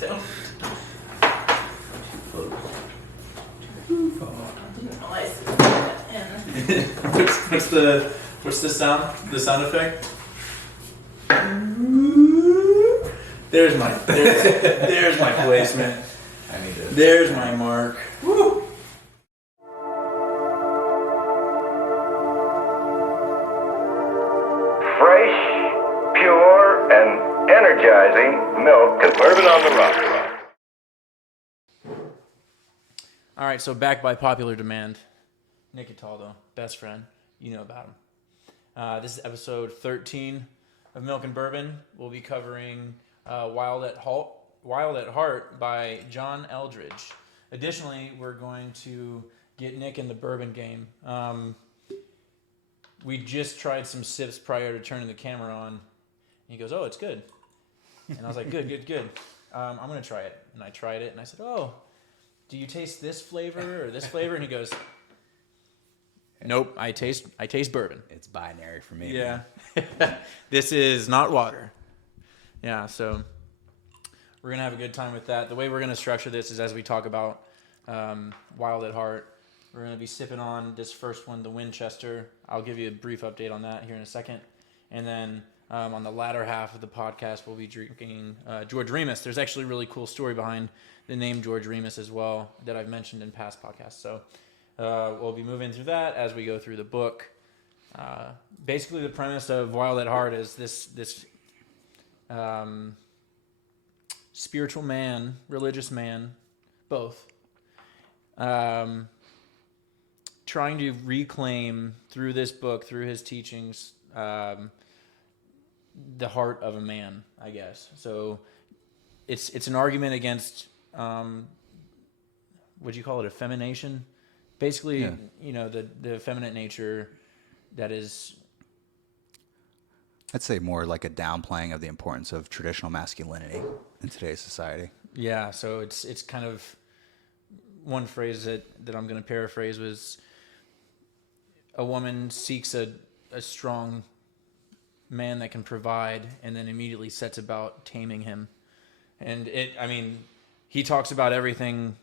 Don't. What's the sound? The sound effect? There's my placement. I need it. There's my mark. Woo. Fresh, pure, and energizing milk and bourbon on the rock. All right, so back by popular demand, Nick Cataldo, best friend. You know about him. This is episode 13 of Milk and Bourbon. We'll be covering Wild at Heart by John Eldredge. Additionally, we're going to get Nick in the bourbon game. We just tried some sips prior to turning the camera on. And he goes, "Oh, it's good." And I was like, good. I'm going to try it. And I tried it, and I said, "Oh, do you taste this flavor or this flavor?" And he goes, "Nope, I taste bourbon." It's binary for me. Yeah. This is not water. Yeah, so we're going to have a good time with that. The way we're going to structure this is as we talk about Wild at Heart, we're going to be sipping on this first one, the Winchester. I'll give you a brief update on that here in a second. And then on the latter half of the podcast, we'll be drinking George Remus. There's actually a really cool story behind the name George Remus as well that I've mentioned in past podcasts. So we'll be moving through that as we go through the book. Basically, the premise of Wild at Heart is this spiritual man, religious man, both, trying to reclaim through this book, through his teachings, the heart of a man, I guess. So it's an argument against, would you call it effemination? Basically, Yeah. You know, the effeminate nature that is... I'd say more like a downplaying of the importance of traditional masculinity in today's society. Yeah, so it's kind of one phrase that I'm going to paraphrase was a woman seeks a strong man that can provide and then immediately sets about taming him. And he talks about everything,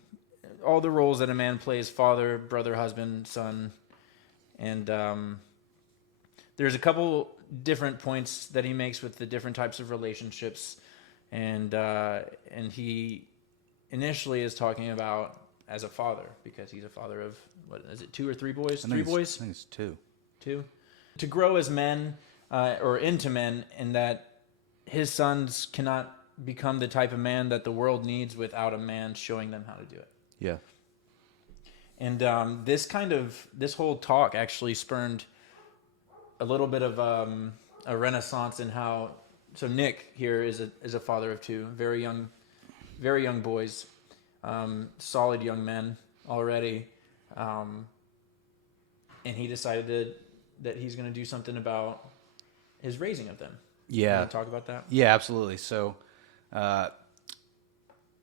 all the roles that a man plays: father, brother, husband, son. And there's a couple different points that he makes with the different types of relationships. And he initially is talking about as a father, because he's a father of, what is it, 2 or 3 boys? 3 boys? I think it's 2. 2? To grow as men, or into men, and that his sons cannot become the type of man that the world needs without a man showing them how to do it. Yeah. And this whole talk actually spurned a little bit of a renaissance in how. So Nick here is a father of 2 very young boys, solid young men already, and he decided that he's going to do something about his raising of them. Yeah. Can you talk about that? Yeah, absolutely. So, I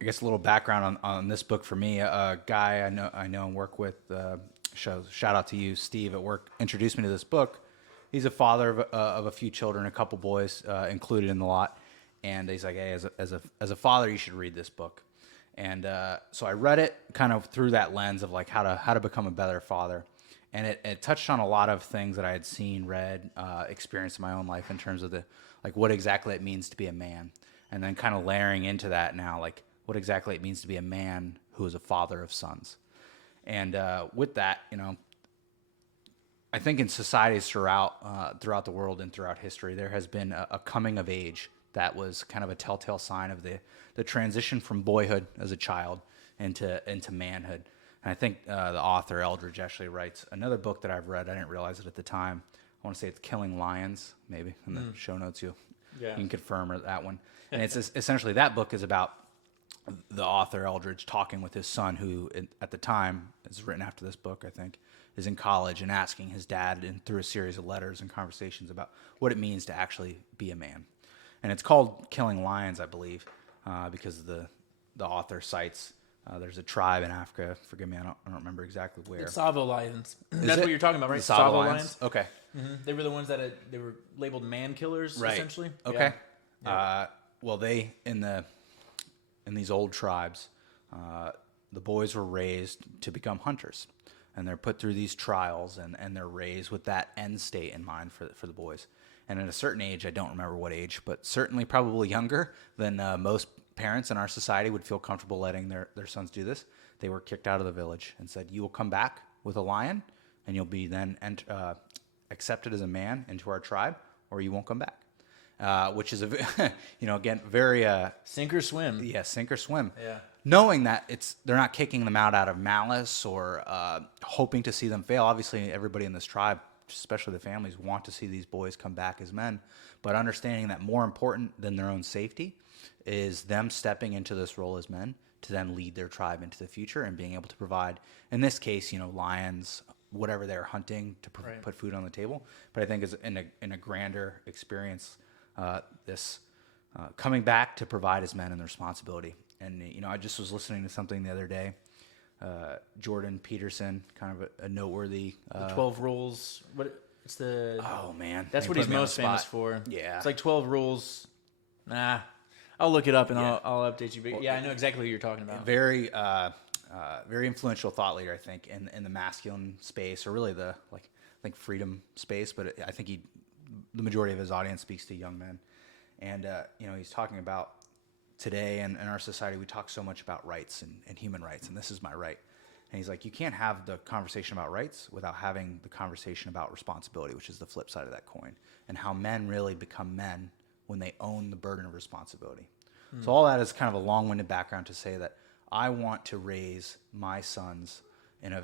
guess a little background on this book for me. A guy I know and work with, shout out to you, Steve, at work, introduced me to this book. He's a father of a few children, a couple boys included in the lot, and he's like, "Hey, as a father, you should read this book." And so I read it kind of through that lens of like how to become a better father, and it touched on a lot of things that I had seen, read, experienced in my own life in terms of what exactly it means to be a man, and then kind of layering into that now, like what exactly it means to be a man who is a father of sons. And with that, I think in societies throughout the world and throughout history, there has been a coming of age that was kind of a telltale sign of the transition from boyhood as a child into manhood. And I think the author Eldredge actually writes another book that I've read. I didn't realize it at the time. I want to say it's Killing Lions, maybe in the show notes you can confirm that one. And it's essentially, that book is about the author Eldredge talking with his son, who at the time is written after this book, I think, is in college, and asking his dad through a series of letters and conversations about what it means to actually be a man. And it's called Killing Lions, I believe, because the author cites there's a tribe in Africa. Forgive me, I don't remember exactly where. It's Tsavo lions. That's what you're talking about, right? The Tsavo lions. Okay. Mm-hmm. They were the ones that they were labeled man killers, right. essentially. Okay. Yeah. Well, they in the in these old tribes, the boys were raised to become hunters, and they're put through these trials, and they're raised with that end state in mind for the boys. And at a certain age, I don't remember what age, but certainly probably younger than most parents in our society would feel comfortable letting their sons do this. They were kicked out of the village and said, "You will come back with a lion, and you'll be then accepted as a man into our tribe, or you won't come back." Which is again, very Sink or swim. yeah, sink or swim. Yeah. Knowing that they're not kicking them out of malice or hoping to see them fail. Obviously, everybody in this tribe, especially the families, want to see these boys come back as men, but understanding that more important than their own safety is them stepping into this role as men to then lead their tribe into the future and being able to provide, in this case, lions, whatever they're hunting to put food on the table. But I think is in a grander experience, this coming back to provide as men and the responsibility. And I just was listening to something the other day. Jordan Peterson, kind of a noteworthy. The 12 rules. It's the. Oh man, That's what he's most famous for. Yeah, it's like 12 rules. Nah, I'll look it up and I'll update you. But yeah, I know exactly what you're talking about. Very, very influential thought leader, I think, in the masculine space, or really the I think freedom space. But I think the majority of his audience speaks to young men, and he's talking about. Today in our society, we talk so much about rights and human rights, and this is my right. And he's like, you can't have the conversation about rights without having the conversation about responsibility, which is the flip side of that coin, and how men really become men when they own the burden of responsibility. So all that is kind of a long-winded background to say that I want to raise my sons in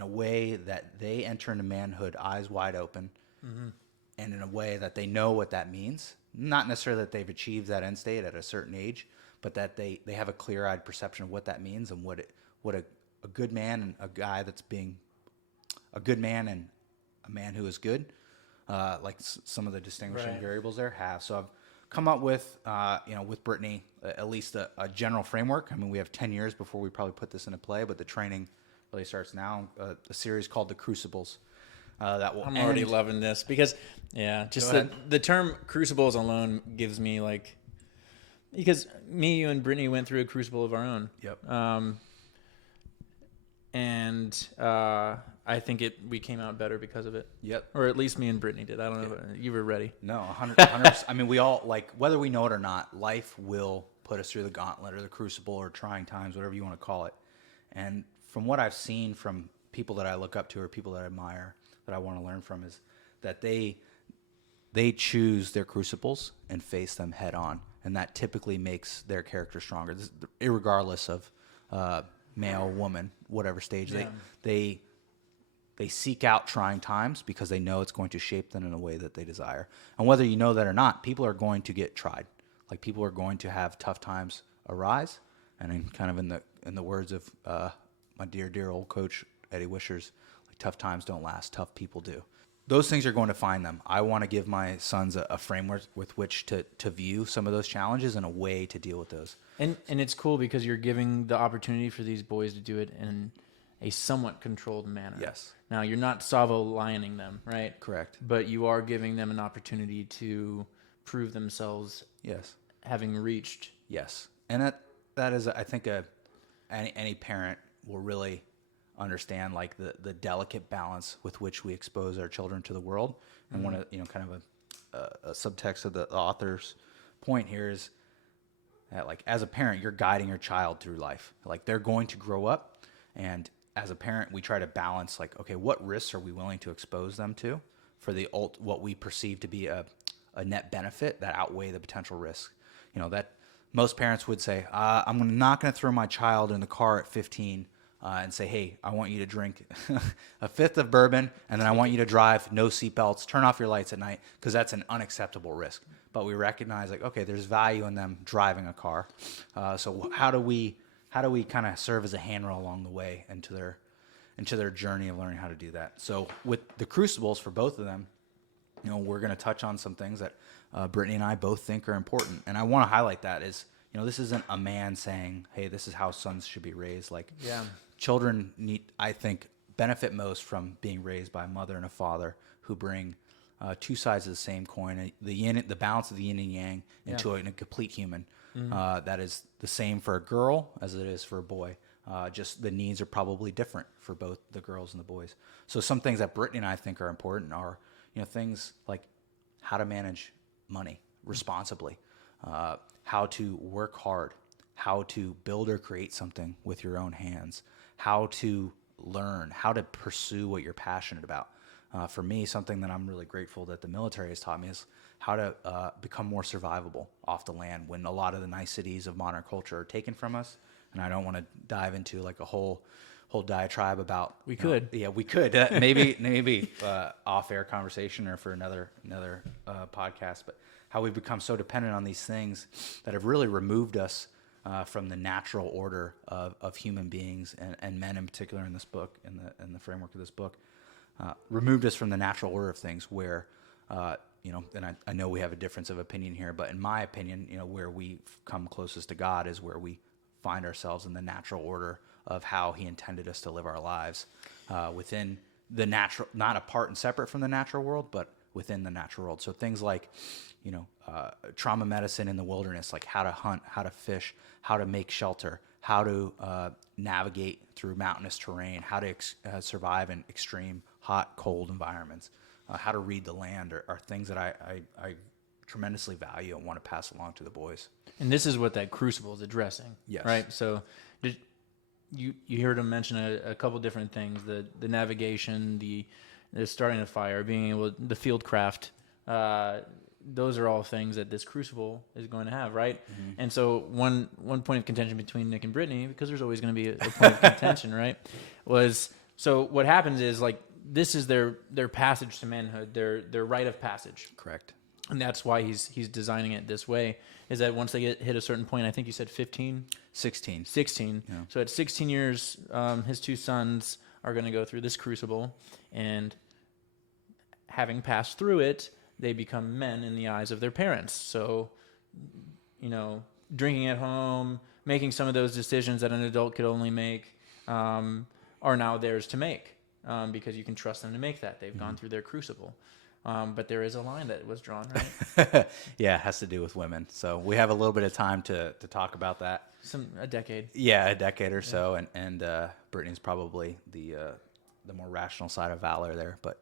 a way that they enter into manhood eyes wide open, and in a way that they know what that means. Not necessarily that they've achieved that end state at a certain age, but that they have a clear-eyed perception of what that means and what a good man and a guy that's being a good man and a man who is good, like some of the distinguishing variables there have. So I've come up with, with Brittany, at least a general framework. I mean, we have 10 years before we probably put this into play, but the training really starts now. A series called the Crucibles. That will I'm already loving this because, just the term crucibles alone gives me because me, you, and Brittany went through a crucible of our own. Yep. And I think we came out better because of it. Yep. Or at least me and Brittany did. I don't know. If you were ready. No, 100%. I mean, we all, whether we know it or not, life will put us through the gauntlet or the crucible or trying times, whatever you want to call it. And from what I've seen from people that I look up to or people that I admire, that I want to learn from, is that they choose their crucibles and face them head on, and that typically makes their character stronger, irregardless of male, woman, whatever stage. They seek out trying times because they know it's going to shape them in a way that they desire. And whether you know that or not, people are going to get tried. People are going to have tough times arise, and in the words of my dear old coach Eddie Wishers, tough times don't last, tough people do. Those things are going to find them. I want to give my sons a framework with which to view some of those challenges and a way to deal with those. And it's cool because you're giving the opportunity for these boys to do it in a somewhat controlled manner. Yes. Now, you're not Savo-lioning them, right? Correct. But you are giving them an opportunity to prove themselves. Yes. Having reached. Yes. And that is, I think, any parent will really understand the delicate balance with which we expose our children to the world. And one of kind of a subtext of the author's point here is that as a parent, you're guiding your child through life. They're going to grow up, and as a parent, we try to balance okay, what risks are we willing to expose them to for what we perceive to be a net benefit that outweigh the potential risk. That most parents would say, I'm not going to throw my child in the car at 15 and say, hey, I want you to drink a fifth of bourbon, and then I want you to drive, no seatbelts, turn off your lights at night, because that's an unacceptable risk. But we recognize, okay, there's value in them driving a car. So how do we kind of serve as a handrail along the way into their journey of learning how to do that? So with the Crucibles, for both of them, we're going to touch on some things that Brittany and I both think are important. And I want to highlight that is, this isn't a man saying, hey, this is how sons should be raised. Children benefit most from being raised by a mother and a father who bring two sides of the same coin, the balance of the yin and yang into a complete human. That is the same for a girl as it is for a boy. Just the needs are probably different for both the girls and the boys. So some things that Brittany and I think are important are, things like how to manage money responsibly, how to work hard, how to build or create something with your own hands, how to learn, how to pursue what you're passionate about. For me, something that I'm really grateful that the military has taught me is how to become more survivable off the land when a lot of the niceties of modern culture are taken from us. And I don't want to dive into like a whole diatribe about. We could. Yeah, we could. Maybe off-air conversation or for another podcast. But how we've become so dependent on these things that have really removed us from the natural order of human beings and men in particular in this book, in the framework of this book, removed us from the natural order of things where, and I know we have a difference of opinion here, but in my opinion, where we come closest to God is where we find ourselves in the natural order of how he intended us to live our lives within the natural, not apart and separate from the natural world, but within the natural world. So things like, trauma medicine in the wilderness, like how to hunt, how to fish, how to make shelter, how to navigate through mountainous terrain, how to survive in extreme hot, cold environments, how to read the land are things that I tremendously value and want to pass along to the boys. And this is what that Crucible is addressing. Yes. Right? So you heard him mention a couple different things, the navigation, the starting a fire, being able, the field craft, those are all things that this Crucible is going to have, right? Mm-hmm. And so one point of contention between Nick and Brittany, because there's always going to be a point of contention, right? So what happens is, like, this is their passage to manhood, their rite of passage. Correct. And that's why he's designing it this way, is that once they hit a certain point, I think you said 15? 16. 16. Yeah. So at 16 years, his two sons are going to go through this Crucible, and having passed through it, they become men in the eyes of their parents. So, drinking at home, making some of those decisions that an adult could only make, are now theirs to make, because you can trust them to make that. They've gone through their Crucible. But there is a line that was drawn, right? Yeah, it has to do with women. So we have a little bit of time to talk about that. A decade. Yeah, a decade or so. And Brittany's probably the more rational side of valor there. But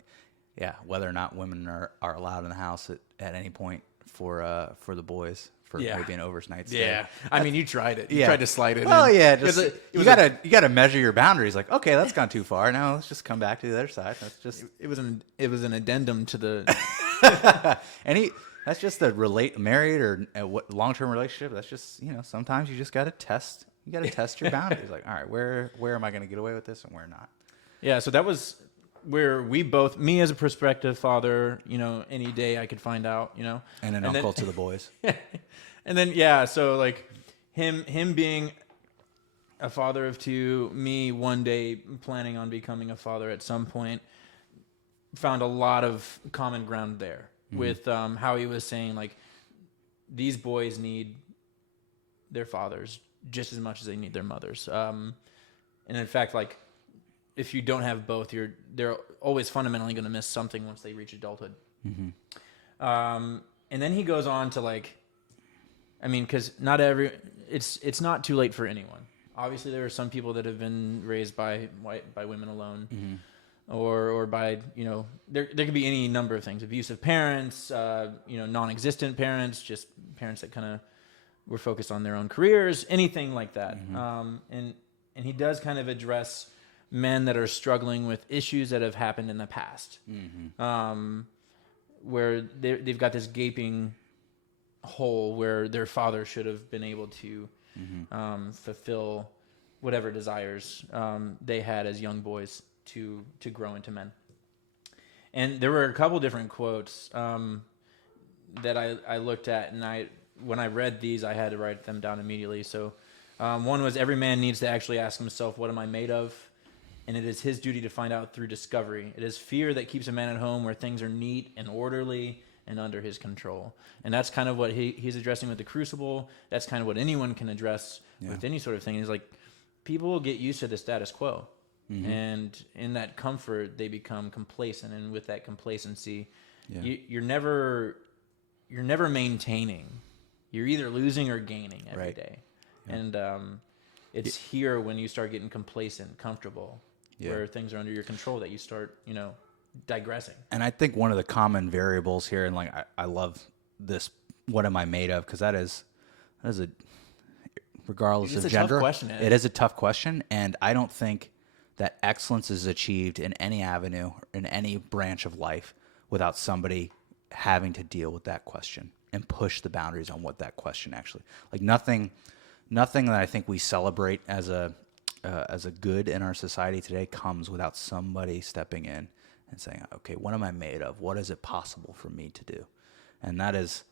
yeah, whether or not women are allowed in the house at any point for the boys for maybe an overnight stay. Yeah, I mean, you tried it. You tried to slide it. Well, in. Yeah, you gotta measure your boundaries. Like, okay, that's gone too far. Now let's just come back to the other side. That's just it was an addendum to the. That's just a married or long-term relationship. That's just sometimes you just gotta test. You gotta test your boundaries. Like, all right, where am I gonna get away with this and where not? Yeah, so that was where we both, me as a prospective father, any day I could find out, and an uncle to the boys. And then so like him being a father of two, me one day planning on becoming a father at some point, found a lot of common ground there with how he was saying, like, these boys need their fathers just as much as they need their mothers. And in fact, like, if you don't have both, they're always fundamentally going to miss something once they reach adulthood. Mm-hmm. And then he goes on to, like, I mean, because it's not too late for anyone. Obviously, there are some people that have been raised by women alone, or by there could be any number of things: abusive parents, non-existent parents, just parents that kind of were focused on their own careers, anything like that. And he does kind of address men that are struggling with issues that have happened in the past, where they've got this gaping hole where their father should have been able to fulfill whatever desires they had as young boys to grow into men. And there were a couple different quotes that I looked at, and when I read these, I had to write them down immediately. So one was, every man needs to actually ask himself, what am I made of? And it is his duty to find out through discovery. It is fear that keeps a man at home where things are neat and orderly and under his control. And that's kind of what he's addressing with the Crucible. That's kind of what anyone can address with any sort of thing. Is like, people will get used to the status quo. And in that comfort, they become complacent. And with that complacency, you're never maintaining you're either losing or gaining every Right. day. And it's here when you start getting complacent, comfortable, where things are under your control, that you start, digressing. And I think one of the common variables here, and like I love this, what am I made of? Because that is a, regardless It's of a tough gender, question, Ed. it is a tough question, and I don't think that excellence is achieved in any avenue, in any branch of life, without somebody having to deal with that question and push the boundaries on what that question actually, like nothing that I think we celebrate as a good in our society today comes without somebody stepping in and saying, okay, what am I made of? What is it possible for me to do? And that is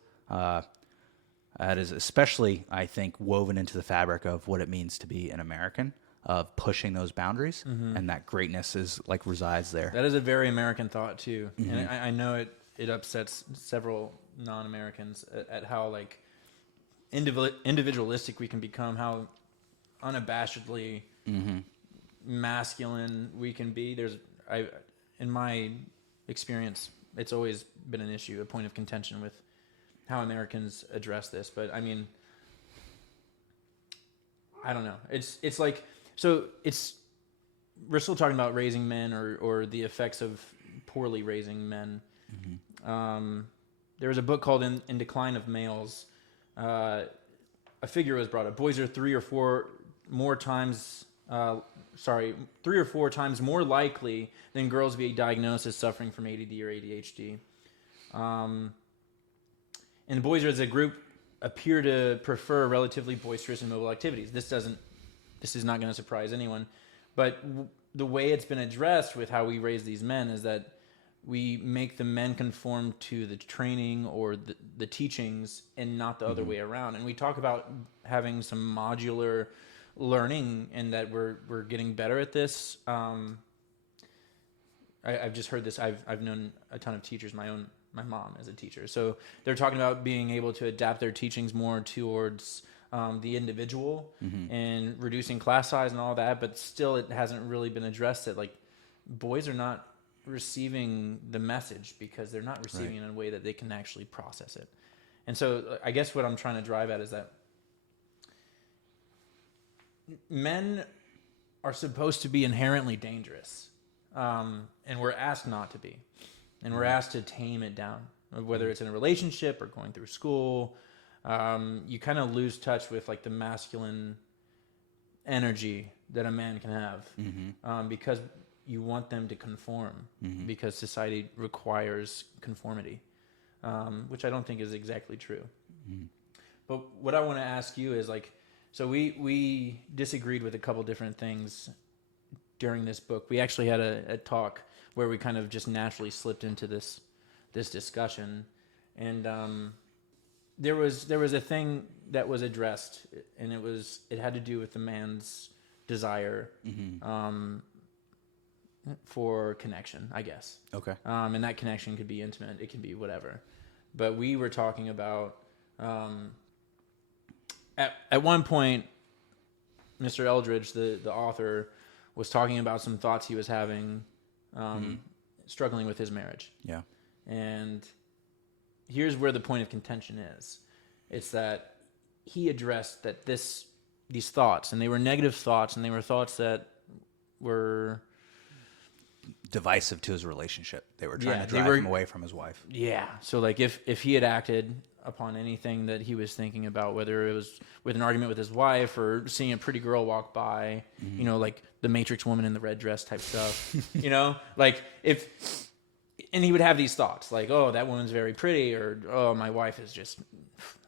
especially, I think, woven into the fabric of what it means to be an American, of pushing those boundaries, and that greatness is like resides there. That is a very American thought too, and I know it upsets several non-Americans at how like individualistic we can become, how unabashedly masculine we can be. In my experience, it's always been an issue, a point of contention with how Americans address this. But I mean, I don't know. It's like, so we're still talking about raising men or the effects of poorly raising men. There was a book called In Decline of Males. A figure was brought up. Boys are three or four times more likely than girls to be diagnosed as suffering from ADD or ADHD. And boys as a group appear to prefer relatively boisterous and mobile activities. This is not going to surprise anyone. But the way it's been addressed with how we raise these men is that we make the men conform to the training or the teachings and not the other way around. And we talk about having some modular learning and that we're getting better at this. I've just heard this. I've known a ton of teachers. My mom is a teacher. So they're talking about being able to adapt their teachings more towards the individual and reducing class size and all that. But still, it hasn't really been addressed that like boys are not receiving the message because they're not receiving it in a way that they can actually process it. And so I guess what I'm trying to drive at is that men are supposed to be inherently dangerous, and we're asked not to be, and we're asked to tame it down, whether it's in a relationship or going through school. You kind of lose touch with like the masculine energy that a man can have, because you want them to conform, because society requires conformity, which I don't think is exactly true. But what I want to ask you is like, so we disagreed with a couple different things during this book. We actually had a talk where we kind of just naturally slipped into this discussion, and there was a thing that was addressed, and it had to do with the man's desire for connection, I guess. Okay. And that connection could be intimate, it can be whatever. But we were talking about at one point, Mr. Eldredge, the author, was talking about some thoughts he was having, struggling with his marriage. Yeah. And here's where the point of contention is. It's that he addressed that these thoughts, and they were negative thoughts, and they were thoughts that were divisive to his relationship. They were trying to drive him away from his wife. Yeah. So like if he had acted upon anything that he was thinking about, whether it was with an argument with his wife or seeing a pretty girl walk by, like the Matrix woman in the red dress type stuff, like and he would have these thoughts like, oh, that woman's very pretty, or, oh, my wife is just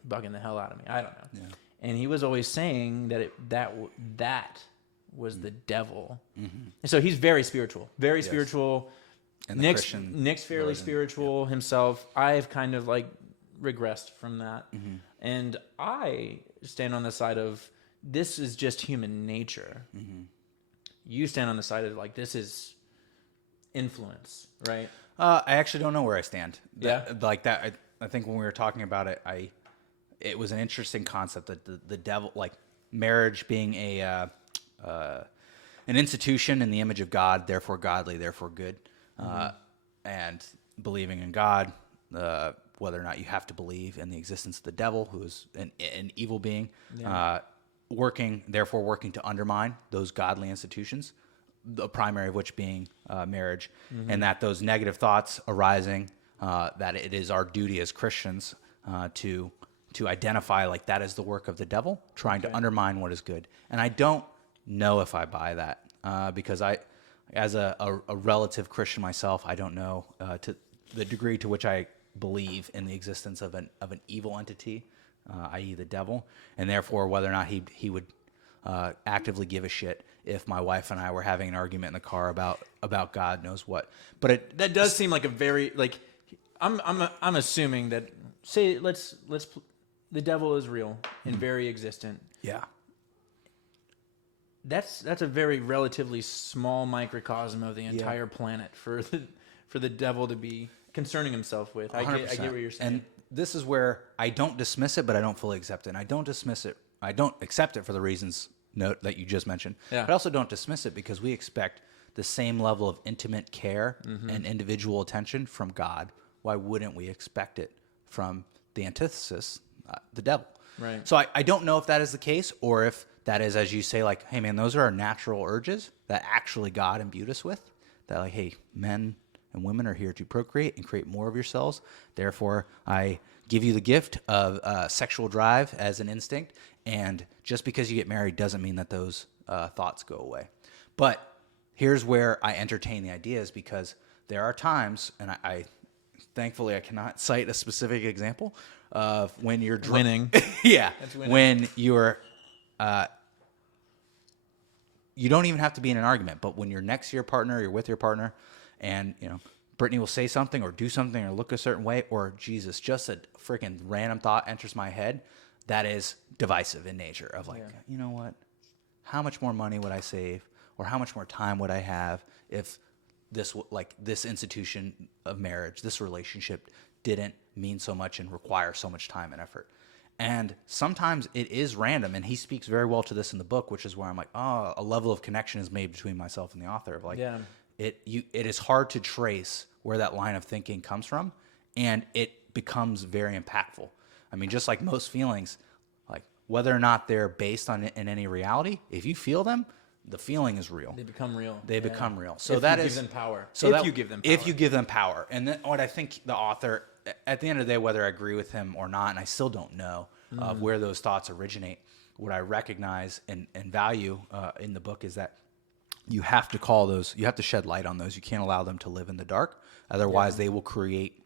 bugging the hell out of me. I don't know. Yeah. And he was always saying that was the devil. And so he's very spiritual, spiritual. And Nick's fairly spiritual himself. I've kind of like regressed from that. And I stand on the side of this is just human nature. You stand on the side of like, this is influence, right? I actually don't know where I stand. Yeah. I think when we were talking about it, it was an interesting concept that the devil, like marriage being an institution in the image of God, therefore godly, therefore good, and believing in God, whether or not you have to believe in the existence of the devil, who is an evil being, therefore working to undermine those godly institutions, the primary of which being marriage, and that those negative thoughts arising, that it is our duty as Christians to identify like that is the work of the devil, trying to undermine what is good. And I don't know if I buy that because I, as a relative Christian myself, I don't know to the degree to which I believe in the existence of an evil entity, i.e. the devil, and therefore whether or not he would actively give a shit if my wife and I were having an argument in the car about God knows what. But that does seem like a very I'm assuming that the devil is real and very existent. Yeah. That's a very relatively small microcosm of the entire planet for the devil to be concerning himself with. I get what you're saying. And this is where I don't dismiss it, but I don't fully accept it. And I don't dismiss it. I don't accept it for the reasons that you just mentioned. Yeah. But I also don't dismiss it because we expect the same level of intimate care and individual attention from God. Why wouldn't we expect it from the antithesis, the devil? Right. So I don't know if that is the case, or if that is, as you say, like, hey, man, those are our natural urges that actually God imbued us with. That, like, hey, men and women are here to procreate and create more of yourselves. Therefore, I give you the gift of sexual drive as an instinct. And just because you get married doesn't mean that those thoughts go away. But here's where I entertain the ideas, because there are times, and I thankfully I cannot cite a specific example of when you're winning. Yeah, That's winning. When you're you don't even have to be in an argument, but when you're next to your partner, you're with your partner, and Brittany will say something or do something or look a certain way, or Jesus, just a freaking random thought enters my head that is divisive in nature, of like, you know what, how much more money would I save, or how much more time would I have if this institution of marriage, this relationship, didn't mean so much and require so much time and effort. And sometimes it is random, and he speaks very well to this in the book, which is where I'm like, oh, a level of connection is made between myself and the author of like, it is hard to trace where that line of thinking comes from, and it becomes very impactful. I mean, just like most feelings, like whether or not they're based on in any reality, if you feel them, the feeling is real. They become real. They become real. So if that you is give them power. So if you give them power. And then what I think the author, at the end of the day, whether I agree with him or not, and I still don't know where those thoughts originate, what I recognize and value in the book is that you have to call those, you have to shed light on those. You can't allow them to live in the dark. Otherwise, they will create,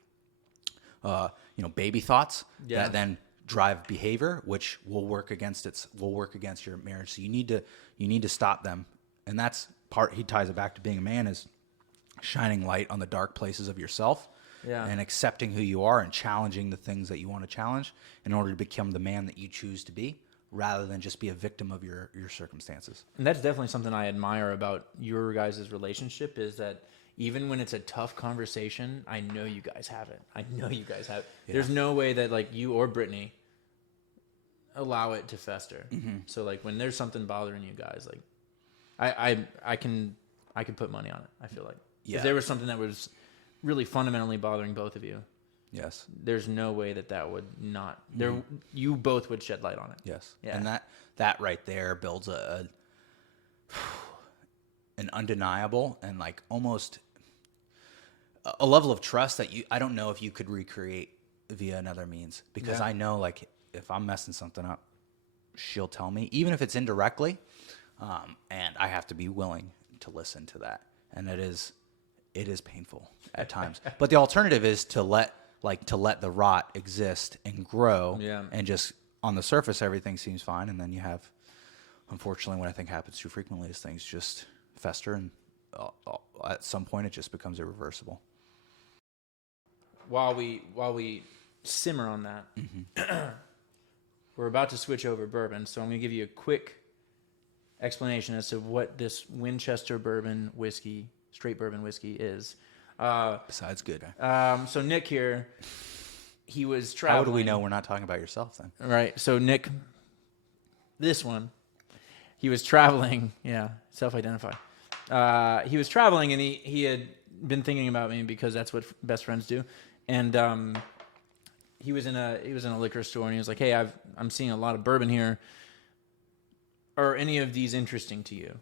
baby thoughts that then drive behavior, which will work against your marriage. So you need to stop them. And that's part, he ties it back to being a man, is shining light on the dark places of yourself. And accepting who you are and challenging the things that you want to challenge in order to become the man that you choose to be, rather than just be a victim of your circumstances. And that's definitely something I admire about your guys' relationship, is that even when it's a tough conversation, I know you guys have it. Yeah. There's no way that like you or Brittany allow it to fester. So like when there's something bothering you guys, like I can put money on it. I feel like if there was something that was really fundamentally bothering both of you, there's no way that would not there. You both would shed light on it. And that right there builds an undeniable and like almost a level of trust that I don't know if you could recreate via another means, because I know like if I'm messing something up, she'll tell me, even if it's indirectly, and I have to be willing to listen to that, and it is painful at times. But the alternative is to let the rot exist and grow, and just on the surface everything seems fine, and then you have, unfortunately, what I think happens too frequently is things just fester, and at some point it just becomes irreversible. While we simmer on that, we're about to switch over bourbon, so I'm going to give you a quick explanation as to what this Winchester bourbon whiskey, straight bourbon whiskey, is. Besides good. So Nick here, he was traveling. How do we know we're not talking about yourself then? Right. So Nick, this one, he was traveling. Yeah, self-identify. He was traveling, and he had been thinking about me, because that's what best friends do. And he was in a liquor store and he was like, "Hey, I'm seeing a lot of bourbon here. Are any of these interesting to you?"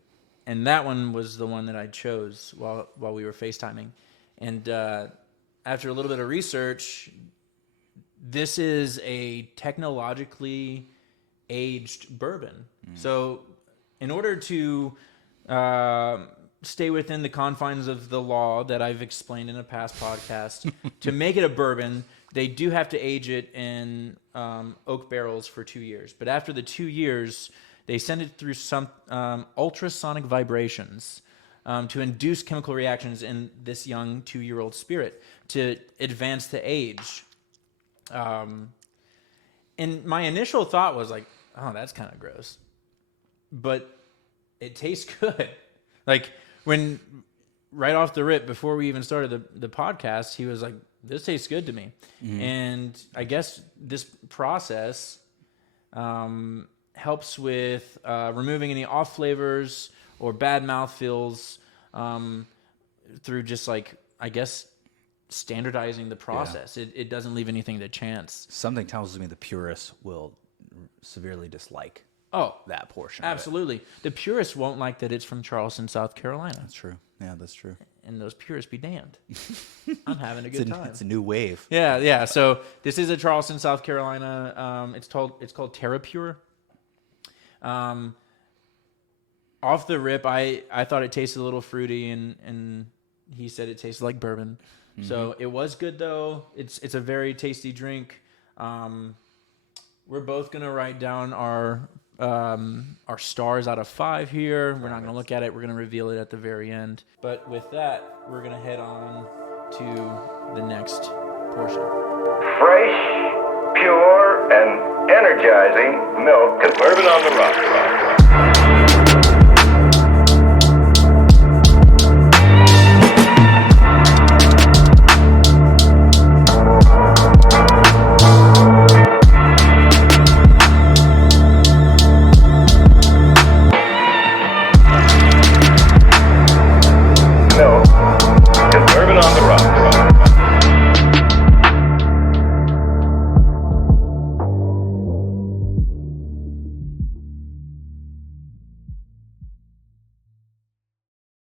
And that one was the one that I chose while we were FaceTiming. And after a little bit of research, this is a technologically aged bourbon. So in order to stay within the confines of the law that I've explained in a past podcast, to make it a bourbon, they do have to age it in oak barrels for 2 years. But after the 2 years, they send it through some ultrasonic vibrations to induce chemical reactions in this young 2-year-old spirit to advance the age. And my initial thought was like, oh, that's kind of gross. But it tastes good. Like, when right off the rip, before we even started the podcast, he was like, this tastes good to me. And I guess this process helps with removing any off flavors or bad mouthfeels through just, like, I guess, standardizing the process. Yeah. It doesn't leave anything to chance. Something tells me the purists will severely dislike that portion. Absolutely. Of it. The purists won't like that it's from Charleston, South Carolina. That's true. Yeah, that's true. And those purists be damned. I'm having a good time. It's a new wave. Yeah. So this is a Charleston, South Carolina. It's called Terra Pure. Off the rip, I thought it tasted a little fruity, and he said it tasted like bourbon. So it was good though. It's a very tasty drink. We're both gonna write down our stars out of 5 here. We're not gonna look at it. We're gonna reveal it at the very end. But with that, we're gonna head on to the next portion. Fresh, pure, and energizing milk and bourbon on the rock.